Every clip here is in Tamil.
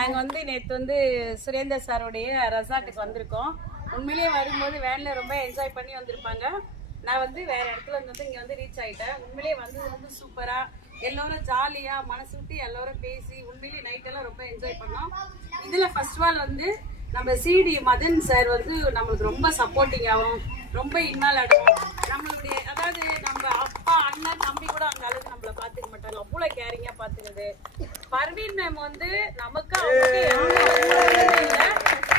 நாங்கள் வந்து நேற்று வந்து சுரேந்தர் சாருடைய ரெசார்ட்டுக்கு வந்திருக்கோம். உண்மையிலேயே வரும்போது வேனில் ரொம்ப என்ஜாய் பண்ணி வந்திருப்பாங்க. நான் வந்து வேறு இடத்துல வந்து இங்கே வந்து ரீச் ஆகிட்டேன். உண்மையிலேயே வந்து சூப்பராக எல்லோரும் ஜாலியாக மனசு விட்டு எல்லோரும் பேசி உண்மையிலேயே நைட்டெல்லாம் ரொம்ப என்ஜாய் பண்ணோம். இதில் ஃபர்ஸ்ட் ஆல் வந்து நம்ம சிடி மதன் சார் வந்து நம்மளுக்கு ரொம்ப சப்போர்ட்டிங்காகவும் ரொம்ப இன்வால்வ் ஆடுவோம். நம்மளுடைய அதாவது நம்ம அப்பா அண்ணன் தம்பி கூட அந்த அளவுக்கு நம்மளை பார்த்துக்க மாட்டாங்க, அவ்வளோ கேரிங்காக பார்த்துக்கிறது. பர்வீன் மேம் வந்து நமக்கு இல்லை,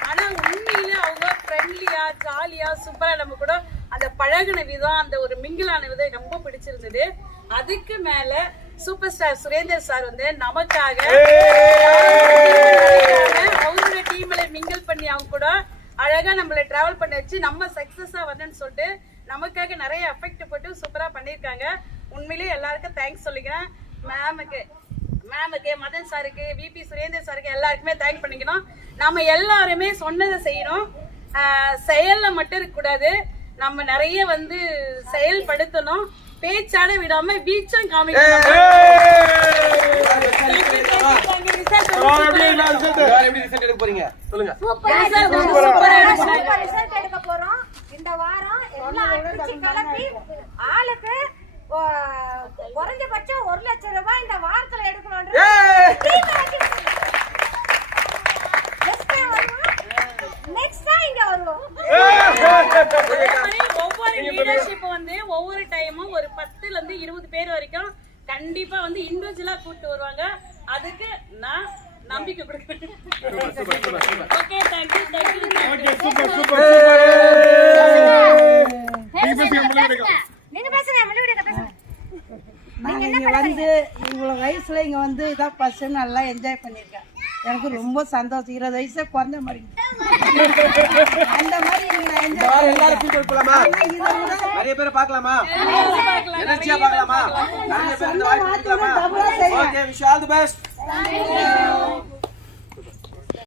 ஆனால் உண்மையிலே அவங்க ஃப்ரெண்ட்லியா ஜாலியா சூப்பரா நம்ம கூட அந்த பழகின விதம் அந்த ஒரு மிங்கிளான விதம் ரொம்ப பிடிச்சிருந்தது. அதுக்கு மேல சூப்பர் ஸ்டார் சுரேந்தர் சார் வந்து நமக்காக அவங்களோட டீம்ல மிங்கிள் பண்ணி அவங்க கூட அழகா நம்மளை டிராவல் பண்ண வச்சு நம்ம சக்சஸா வரணும்னு சொல்லிட்டு நமக்காக நிறைய எஃபெக்ட் போட்டு சூப்பரா பண்ணியிருக்காங்க. உண்மையிலேயே எல்லாருக்கும் தேங்க்ஸ் சொல்லிக்கிறேன். மேமுக்கு மதன் சாருக்கு விபி சுரேந்தர் சாருக்கு எல்லாருக்குமே தேங்க் பண்ணிக்கணும். நம்ம எல்லாருமே சொன்னதை செய்யணும், செயல்ல மட்டும் இருக்கக்கூடாது, நம்ம நிறைய வந்து செயல்படுத்தணும், பேச்சாட விடாம வீச்சும் காமிக்கணும். இந்த வாரம் ஆளுக்கு குறைஞ்சபட்சம் 1 லட்சம் ரூபாய் இந்த வாரத்துல எடுக்கணும். ஒவ்வொரு லீடர்ஷிப் வந்து ஒவ்வொரு டைமும் ஒரு 10 ல இருந்து 20 பேர் வரைக்கும் கண்டிப்பா வந்து இண்டிவிஜுவலா கூப்பிட்டு வருவாங்க. அதுக்கு நான் நம்பிக்கை கொடுக்கிறேன். Okay, thank you. நாங்கள் இங்கே வந்து இவ்வளோ வயசில் இங்கே வந்து இதான் ஃபஸ்ட்டு நல்லா என்ஜாய் பண்ணியிருக்கேன். எனக்கு ரொம்ப சந்தோஷம். 20 வயசே குறைஞ்ச மாதிரி அந்த மாதிரி நிறைய பேர் பார்க்கலாமா, எனர்ஜியா பார்க்கலாமா, நிறைய பேர் இந்த வாய்ப்பு கொடுக்கலாமா? Okay, wish all the best.